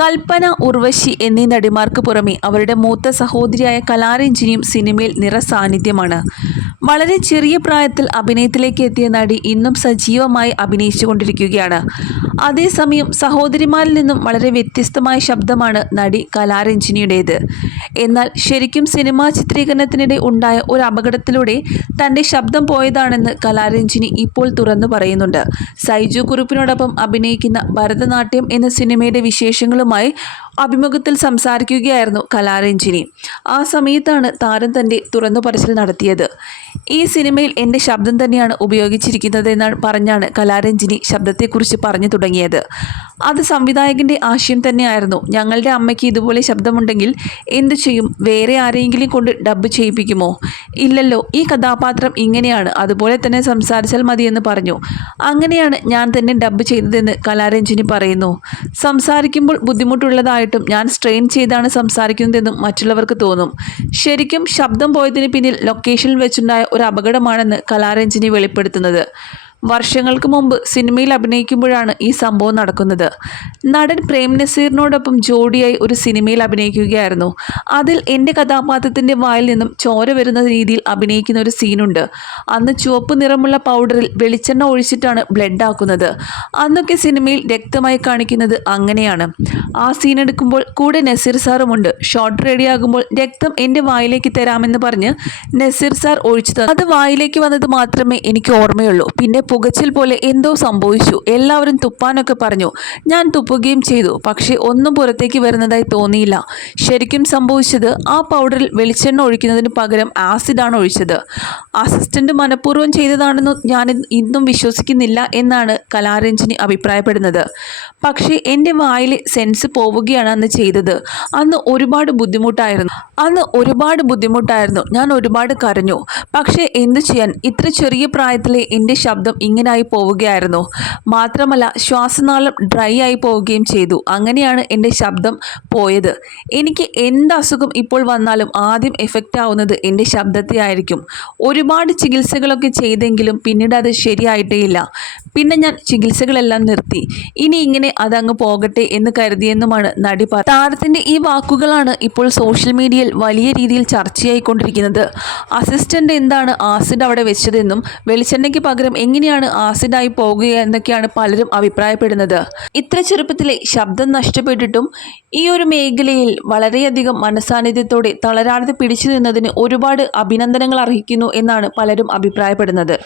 കൽപ്പന ഉർവശി എന്നീ നടിമാർക്ക് പുറമെ അവരുടെ മൂത്ത സഹോദരിയായ കലാരഞ്ജിനിയും സിനിമയിൽ നിറസാന്നിധ്യമാണ്. വളരെ ചെറിയ പ്രായത്തിൽ അഭിനയത്തിലേക്ക് എത്തിയ നടി ഇന്നും സജീവമായി അഭിനയിച്ചുകൊണ്ടിരിക്കുകയാണ്. അതേസമയം സഹോദരിമാരിൽ നിന്നും വളരെ വ്യത്യസ്തമായ ശബ്ദമാണ് നടി കലാരഞ്ജിനിയുടേത്. എന്നാൽ ശരിക്കും സിനിമാ ചിത്രീകരണത്തിനിടെ ഉണ്ടായ ഒരു അപകടത്തിലൂടെ തന്റെ ശബ്ദം പോയതാണെന്ന് കലാരഞ്ജിനി ഇപ്പോൾ തുറന്നു പറയുന്നുണ്ട്. സൈജു കുറുപ്പിനോടൊപ്പം അഭിനയിക്കുന്ന ഭരതനാട്യം എന്ന സിനിമയുടെ വിശേഷങ്ങളുമായി അഭിമുഖത്തിൽ സംസാരിക്കുകയായിരുന്നു കലാരഞ്ജിനി. ആ സമയത്താണ് താരം തന്റെ തുറന്നു പറച്ചിൽ നടത്തിയത്. ഈ സിനിമയിൽ എന്റെ ശബ്ദം തന്നെയാണ് ഉപയോഗിച്ചിരിക്കുന്നത് എന്നാണ് പറഞ്ഞാണ് കലാരഞ്ജിനി ശബ്ദത്തെക്കുറിച്ച് പറഞ്ഞു തുടങ്ങിയത്. അത് സംവിധായകന്റെ ആശയം തന്നെയായിരുന്നു. ഞങ്ങളുടെ അമ്മയ്ക്ക് ഇതുപോലെ ശബ്ദമുണ്ടെങ്കിൽ എന്തു ചെയ്യും? വേറെ ആരെങ്കിലും കൊണ്ട് ഡബ്ബ് ചെയ്യിപ്പിക്കുമോ? ഇല്ലല്ലോ ഈ കഥാപാത്രം ഇങ്ങനെയാണ്. അതുപോലെ തന്നെ സംസാരിച്ചാൽ മതിയെന്ന് പറഞ്ഞു. അങ്ങനെയാണ് ഞാൻ തന്നെ ഡബ്ബ് ചെയ്തതെന്ന് കലാരഞ്ജിനി പറയുന്നു. സംസാരിക്കുമ്പോൾ ബുദ്ധിമുട്ടുള്ളതായിട്ടും ഞാൻ സ്ട്രെയിൻ ചെയ്താണ് സംസാരിക്കുന്നതെന്നും മറ്റുള്ളവർക്ക് തോന്നും. ശരിക്കും ശബ്ദം പോയതിന് പിന്നിൽ ലൊക്കേഷനിൽ വെച്ചുണ്ടായ ഒരു അപകടമാണെന്ന് കലാരഞ്ജിനി വെളിപ്പെടുത്തുന്നത്. വർഷങ്ങൾക്ക് മുമ്പ് സിനിമയിൽ അഭിനയിക്കുമ്പോഴാണ് ഈ സംഭവം നടക്കുന്നത്. നടൻ പ്രേം നസീറിനോടൊപ്പം ജോഡിയായി ഒരു സിനിമയിൽ അഭിനയിക്കുകയായിരുന്നു. അതിൽ എന്റെ കഥാപാത്രത്തിന്റെ വായിൽ നിന്നും ചോര വരുന്ന രീതിയിൽ അഭിനയിക്കുന്ന ഒരു സീനുണ്ട്. അന്ന് ചുവപ്പ് നിറമുള്ള പൗഡറിൽ വെളിച്ചെണ്ണ ഒഴിച്ചിട്ടാണ് ബ്ലഡ് ആക്കുന്നത്. അന്നൊക്കെ സിനിമയിൽ രക്തമായി കാണിക്കുന്നത് അങ്ങനെയാണ്. ആ സീൻ എടുക്കുമ്പോൾ കൂടെ നസീർ സാറുമുണ്ട് ഷോട്ട് റെഡിയാകുമ്പോൾ രക്തം എന്റെ വായിലേക്ക് തരാമെന്ന് പറഞ്ഞ് നസീർ സാർ ഒഴിച്ചു തന്നു. അത് വായിലേക്ക് വന്നത് മാത്രമേ എനിക്ക് ഓർമ്മയുള്ളൂ. പിന്നെ പുകച്ചിൽ പോലെ എന്തോ സംഭവിച്ചു. എല്ലാവരും തുപ്പാനൊക്കെ പറഞ്ഞു. ഞാൻ തുപ്പുകയും ചെയ്തു. പക്ഷേ ഒന്നും പുറത്തേക്ക് വരുന്നതായി തോന്നിയില്ല. ശരിക്കും സംഭവിച്ചത് ആ പൗഡറിൽ വെളിച്ചെണ്ണ ഒഴിക്കുന്നതിന് പകരം ആസിഡാണ് ഒഴിച്ചത്. അസിസ്റ്റന്റ് മനഃപൂർവം ചെയ്തതാണെന്ന് ഞാൻ ഇന്നും വിശ്വസിക്കുന്നില്ല എന്നാണ് കലാരഞ്ജിനി അഭിപ്രായപ്പെടുന്നത്. പക്ഷേ എന്റെ വായിലെ സെൻസ് പോവുകയാണ് അന്ന് ചെയ്തത്. അന്ന് ഒരുപാട് ബുദ്ധിമുട്ടായിരുന്നു. അന്ന് ഒരുപാട് ബുദ്ധിമുട്ടായിരുന്നു. ഞാൻ ഒരുപാട് കരഞ്ഞു. പക്ഷേ എന്തു ചെയ്യാൻ? ഇത്ര ചെറിയ പ്രായത്തിലെ എന്റെ ശബ്ദം ഇങ്ങനായി പോവുകയായിരുന്നു. മാത്രമല്ല ശ്വാസനാളം ഡ്രൈ ആയി പോവുകയും ചെയ്തു. അങ്ങനെയാണ് എന്റെ ശബ്ദം പോയത്. എനിക്ക് എന്ത് അസുഖം ഇപ്പോൾ വന്നാലും ആദ്യം എഫക്റ്റ് ആവുന്നത് എന്റെ ശബ്ദത്തെ ആയിരിക്കും. ഒരുപാട് ചികിത്സകളൊക്കെ ചെയ്തെങ്കിലും പിന്നീട് അത് ശരിയായിട്ടേ ഇല്ല പിന്നെ ഞാൻ ചികിത്സകളെല്ലാം നിർത്തി. ഇനി ഇങ്ങനെ അതങ്ങ് പോകട്ടെ എന്ന് കരുതിയെന്നുമാണ് നടി പറ താരത്തിന്റെ ഈ വാക്കുകളാണ് ഇപ്പോൾ സോഷ്യൽ മീഡിയയിൽ വലിയ രീതിയിൽ ചർച്ചയായിക്കൊണ്ടിരിക്കുന്നത്. അസിസ്റ്റന്റ് എന്താണ് ആസിഡ് അവിടെ വെച്ചതെന്നും വെളിച്ചെണ്ണയ്ക്ക് പകരം എങ്ങനെയാണ് ആസിഡായി പോകുക എന്നൊക്കെയാണ് പലരും അഭിപ്രായപ്പെടുന്നത്. ഇത്ര ചെറുപ്പത്തിലെ ശബ്ദം നഷ്ടപ്പെട്ടിട്ടും ഈ ഒരു മേഖലയിൽ വളരെയധികം മനസാന്നിധ്യത്തോടെ തളരാതെ പിടിച്ചു നിന്നതിന് ഒരുപാട് അഭിനന്ദനങ്ങൾ അർഹിക്കുന്നു എന്നാണ് പലരും അഭിപ്രായപ്പെടുന്നത്.